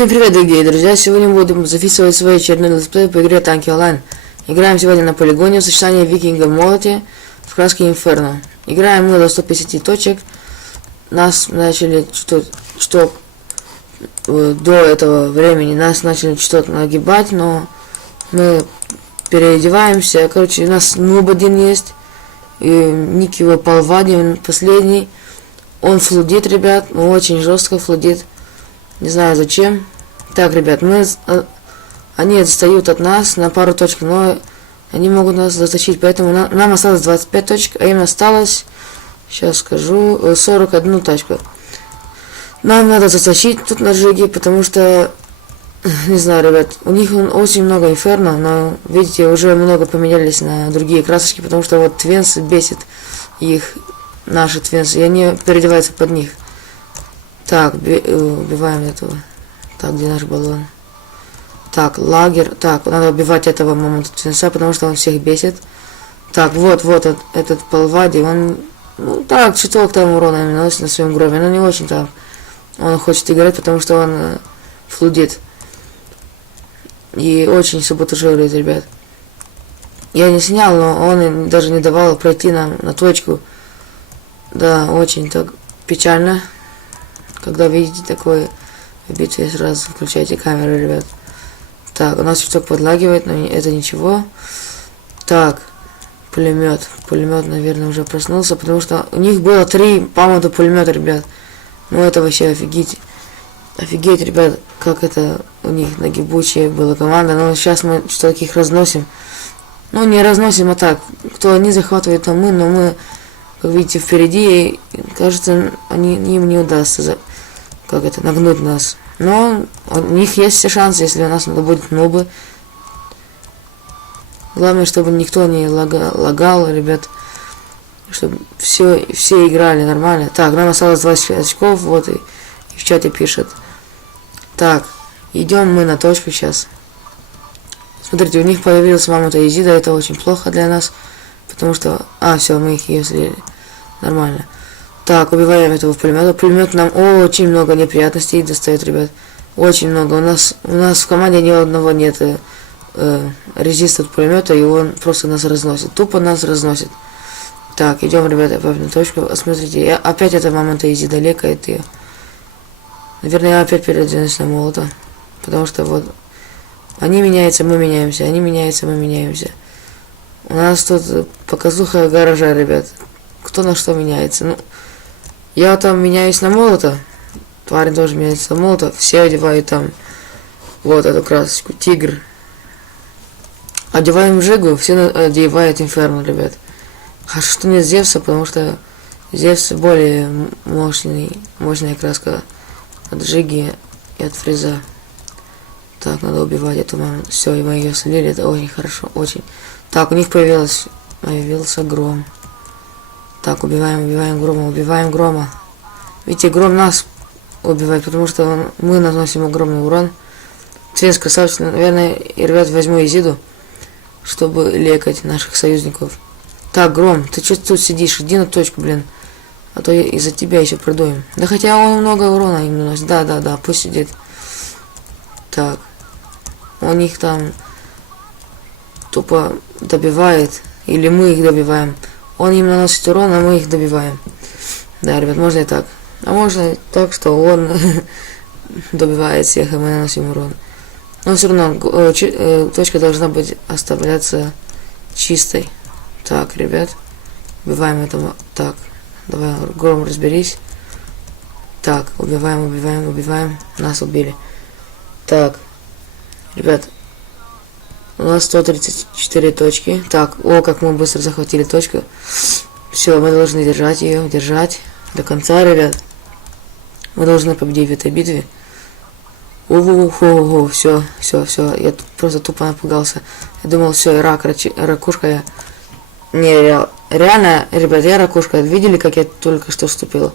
Всем привет, дорогие друзья! Сегодня будем записывать свой очередной летсплей по игре Танки Онлайн. Играем сегодня на полигоне в сочетании Викинга Молоти в краске Инферно. Играем мы до 150 точек. Нас начали что, что э, до этого времени нас начали что-то нагибать, но мы переодеваемся. Короче, у нас нуб один есть. И ник его Палвади, он последний. Он флудит, ребят, очень жестко флудит. Не знаю зачем. Так, ребят, мы... а, Они отстают от нас на пару точек, но они могут нас затащить. Поэтому на- нам осталось 25 точек, а им осталось... Сейчас скажу... э, 41 точку. Нам надо затащить тут на джиге, потому что... Не знаю, ребят, у них очень много инферно, но, видите, уже много поменялись на другие красочки, потому что вот Твенс бесит их, наши Твенсы, и они переодеваются под них. Так, э, убиваем этого. Так, где наш баллон? Так, лагерь. Так, надо убивать этого мамонта Твинса, потому что он всех бесит. Так, вот, вот этот, этот Палвади, он... Ну, так, чуток там урона наносит на своем громе, но не очень там. Он хочет играть, потому что он э, флудит. И очень саботажирует, ребят. Я не снял, но он даже не давал пройти нам на точку. Да, очень так печально. Когда видите такое в сразу включайте камеру, ребят. Так, у нас чуток подлагивает, но это ничего. Так, пулемет. Пулемет, наверное, уже проснулся, потому что у них было три памята пулемета, ребят. Ну это вообще офигеть. Офигеть, ребят, как это у них нагибучая была команда. Но сейчас мы что таких разносим. Ну, не разносим, а так. Кто они захватывают, то мы, но мы, как видите, впереди. И, кажется, они, им не удастся как это, нагнуть нас. Но у них есть все шансы, если у нас надо будет нобы. Главное, чтобы никто не лага, лагал, ребят. Чтобы все, все играли нормально. Так, нам осталось 20 очков, вот и, и в чате пишет. Так, идем мы на точку сейчас. Смотрите, у них появилась Изида, это очень плохо для нас. Потому что... А, все, мы их ее слили. Нормально. Так, убиваем этого пулемета. Пулемет нам очень много неприятностей достает, ребят. Очень много. У нас у нас в команде ни одного нет э, э, резиста от пулемета, и он просто нас разносит. Тупо нас разносит. Так, идем, ребята, на точку. Смотрите, я, опять эта мамонта Изи далекает ее. Наверное, я опять переоденусь на молота. Потому что вот они меняются, мы меняемся. Они меняются, мы меняемся. У нас тут показуха гаража, ребят. Кто на что меняется. Ну, я там меняюсь на молота. Парень тоже меняется на молота. Все одевают там вот эту красочку. Тигр. Одеваем Жигу, все одевают Инферно, ребят. А что нет Зевса, потому что Зевс более мощный, мощная краска от Жиги и от Фреза. Так, надо убивать эту маму. Все, и мы ее слили, это очень хорошо, очень. Так, у них появилась, появился гром. Так, убиваем, убиваем грома, убиваем грома. Видите, гром нас убивает, потому что он- мы наносим огромный урон. Твинс красавчик, наверное, и, ребят, возьму Изиду, чтобы лекать наших союзников. Так, Гром, ты что тут сидишь? Иди на точку, блин. А то из-за тебя еще продуем. Да хотя он много урона им наносит. Да, да, да, пусть сидит. Так. У них там тупо добивает. Или мы их добиваем. Он им наносит урон, а мы их добиваем. Да, ребят, можно и так. А можно и так, что он добивает всех, а мы наносим урон. Но все равно э, э, точка должна быть оставляться чистой. Так, ребят, убиваем этого. Так, давай, Гром, разберись. Так, убиваем, убиваем, убиваем. Нас убили. Так, ребят, у нас 134 точки. Так, о, как мы быстро захватили точку. Все, мы должны держать ее, держать до конца, ребят. Мы должны победить в этой битве. Ого, все, все, все. Я просто тупо напугался. Я думал, все, рак, рачи- ракушка я. Не, ре- реально, ребят, я ракушка. Видели, как я только что вступил?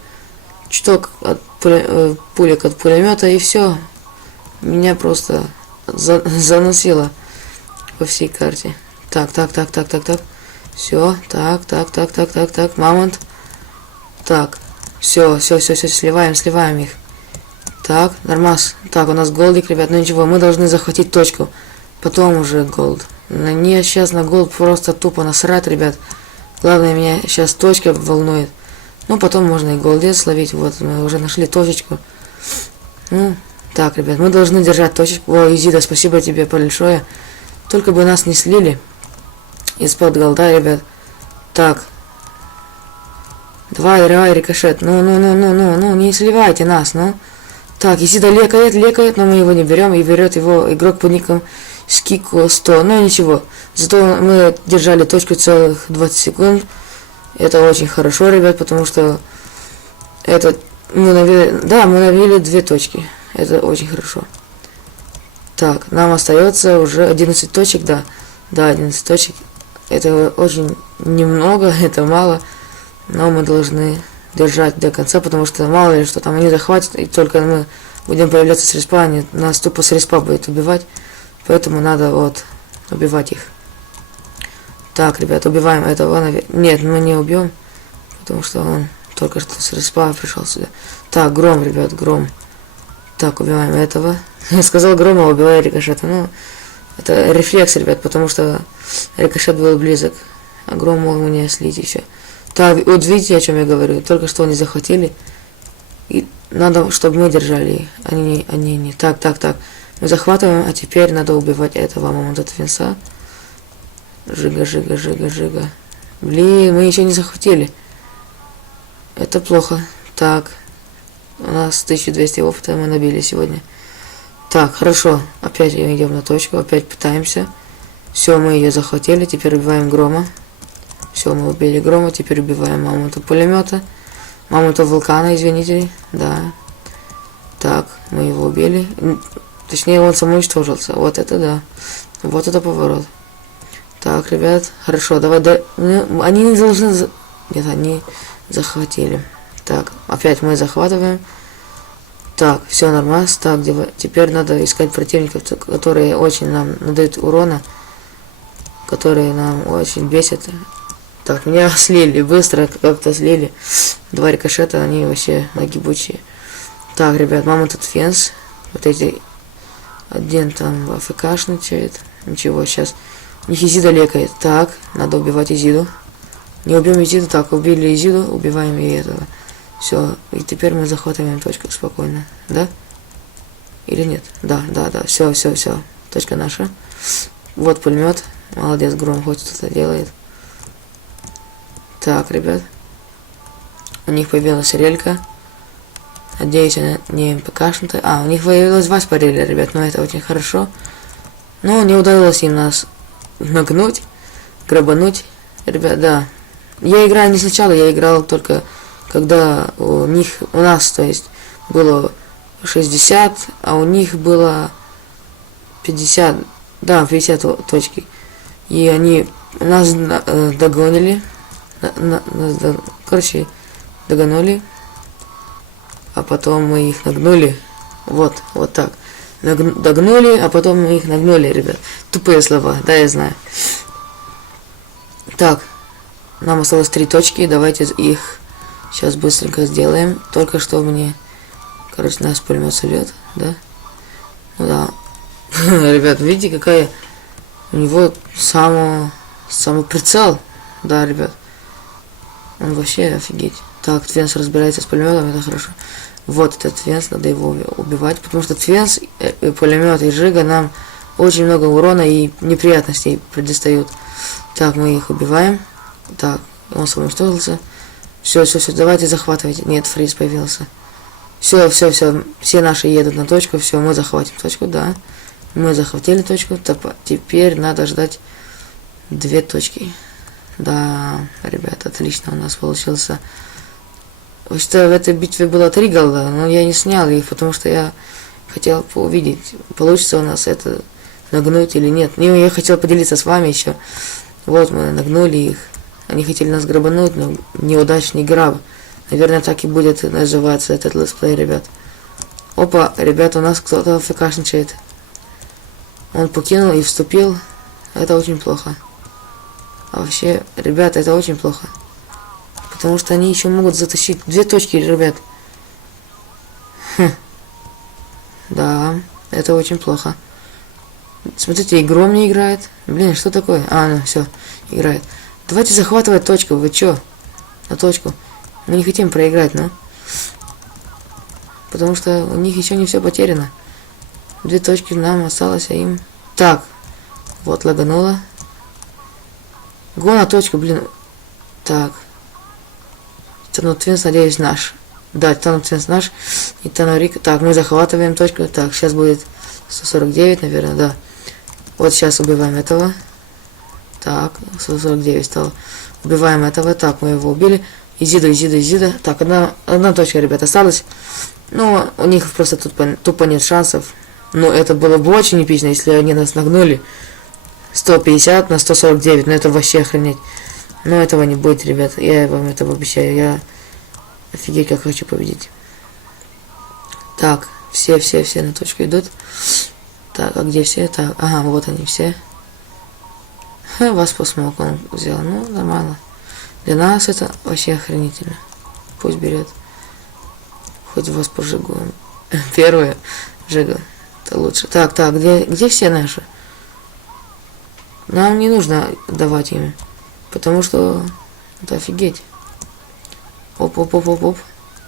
Чуток от пуле- э, пулек от пулемета и все. Меня просто за- заносило по всей карте. Так, так, так, так, так, так. Все, так, так, так, так, так, так, мамонт. Так, все, все, все, все, сливаем, сливаем их. Так, нормас. Так, у нас голдик, ребят. Ну ничего, мы должны захватить точку. Потом уже голд. Мне сейчас на голд просто тупо насрать, ребят. Главное, меня сейчас точка волнует. Ну, потом можно и голдец словить. Вот, мы уже нашли точечку. Ну, так, ребят, мы должны держать точечку. О, Изида, спасибо тебе большое. Только бы нас не слили из-под голда, ребят. Так. Давай, давай, рикошет. Ну, ну, ну, ну, ну, ну, не сливайте нас, ну. Так, Исида лекает, лекает, но мы его не берем, и берет его игрок под ником Скико 100. Ну, ничего. Зато мы держали точку целых 20 секунд. Это очень хорошо, ребят, потому что это мы навели, да, мы навели две точки. Это очень хорошо. Так, нам остается уже 11 точек, да. Да, 11 точек. Это очень немного, это мало. Но мы должны держать до конца, потому что мало ли что там они захватят, и только мы будем появляться с респа, они нас тупо с респа будет убивать. Поэтому надо вот убивать их. Так, ребят, убиваем этого. Нет, мы не убьем, потому что он только что с респа пришел сюда. Так, гром, ребят, гром. Так, убиваем этого. Я сказал грома, убиваю рикошета. Ну, это рефлекс, ребят, потому что рикошет был близок. А гром мог мне слить еще. Так, вот видите, о чем я говорю. Только что они захватили. И надо, чтобы мы держали. Они, они не. Так, так, так. Мы захватываем, а теперь надо убивать этого мамонта Твинса. Жига, жига, жига, жига. Блин, мы еще не захватили. Это плохо. Так. У нас 1200 опыта мы набили сегодня. Так, хорошо. Опять идем на точку, опять пытаемся. Все, мы ее захватили, теперь убиваем грома. Все, мы убили грома, теперь убиваем мамонта пулемета. Мамонта вулкана, извините. Да. Так, мы его убили. Точнее, он самоуничтожился. Вот это да. Вот это поворот. Так, ребят, хорошо, давай, да, они не должны, нет, они захватили. Так, опять мы захватываем. Так, все нормально. Так, теперь надо искать противников, которые очень нам надают урона, которые нам очень бесят. Так, меня слили, быстро как-то слили. Два рикошета, они вообще нагибучие. Так, ребят, мама тут фенс. Вот эти один там АФКшничает. Ничего, сейчас. У них Изида лекает. Так, надо убивать Изиду. Не убьем Изиду. Так, убили Изиду, убиваем и этого. Все, и теперь мы захватываем точку спокойно. Да? Или нет? Да, да, да. Все, все, все. Точка наша. Вот пулемет. Молодец, Гром хоть что-то делает. Так, ребят. У них появилась релька. Надеюсь, она не МПКшнутая. А, у них появилась вас парили, ребят, но это очень хорошо. Но не удалось им нас нагнуть, грабануть. Ребят, да. Я играю не сначала, я играл только когда у них, у нас, то есть, было 60, а у них было 50, да, 50 точки. И они нас э, догонили, на, нас, короче, догонули а потом мы их нагнули. Вот, вот так. Догнули, а потом мы их нагнули, ребят. Тупые слова, да, я знаю. Так, нам осталось три точки, давайте их сейчас быстренько сделаем. Только что мне, короче, нас пулемет сольет, да? Ну да. ребят, видите, какая у него само, самый прицел. Да, ребят. Он вообще офигеть. Так, Твенс разбирается с пулеметом, это хорошо. Вот этот Твенс, надо его убивать, потому что Твенс, э, пулемет и Жига нам очень много урона и неприятностей предостают. Так, мы их убиваем. Так, он самоуничтожился. Все, все, все, давайте захватывайте. Нет, фриз появился. Все, все, все, все наши едут на точку, все, мы захватим точку, да. Мы захватили точку, теперь надо ждать две точки. Да, ребята, отлично у нас получился что в этой битве было три голда, но я не снял их, потому что я хотел увидеть, получится у нас это нагнуть или нет. Ну, я хотел поделиться с вами еще. Вот мы нагнули их. Они хотели нас грабануть, но неудачный граб. Наверное, так и будет называться этот летсплей, ребят. Опа, ребят, у нас кто-то фкшничает. Он покинул и вступил. Это очень плохо. А вообще, ребята, это очень плохо. Потому что они еще могут затащить две точки, ребят. Хм. Да, это очень плохо. Смотрите, игром не играет. Блин, что такое? А, ну, все, играет. Давайте захватывать точку, вы чё? На точку. Мы не хотим проиграть, ну. Потому что у них еще не все потеряно. Две точки нам осталось, а им... Так, вот лагануло. Го на точку, блин. Так. Тану Твинс, надеюсь, наш. Да, Тану Твинс наш. И Тану Рик. Так, мы захватываем точку. Так, сейчас будет 149, наверное, да. Вот сейчас убиваем этого. Так, 149 стало. Убиваем этого. Так, мы его убили. Изида, Изида, Изида. Так, одна, одна точка, ребят, осталась. Ну, у них просто тут тупо нет шансов. Но это было бы очень эпично, если они нас нагнули. 150 на 149, ну это вообще охренеть. Но этого не будет, ребят, я вам это обещаю, я офигеть как хочу победить. Так, все, все, все на точку идут. Так, а где все? Так, ага, вот они все. Ха, вас посмог он взял, ну нормально. Для нас это вообще охренительно. Пусть берет. Хоть вас пожигу. Первое, жига. Это лучше. Так, так, где, где все наши? Нам не нужно давать им. Потому что это офигеть. Оп, оп, оп, оп, оп.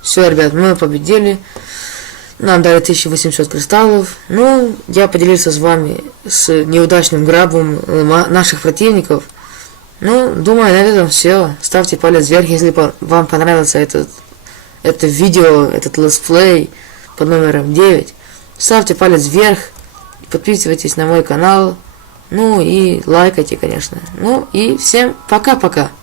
Все, ребят, мы победили. Нам дали 1800 кристаллов. Ну, я поделился с вами с неудачным грабом э, наших противников. Ну, думаю, на этом все. Ставьте палец вверх, если вам понравился этот, это видео, этот летсплей под номером 9. Ставьте палец вверх, подписывайтесь на мой канал. Ну и лайкайте, конечно. Ну и всем пока-пока.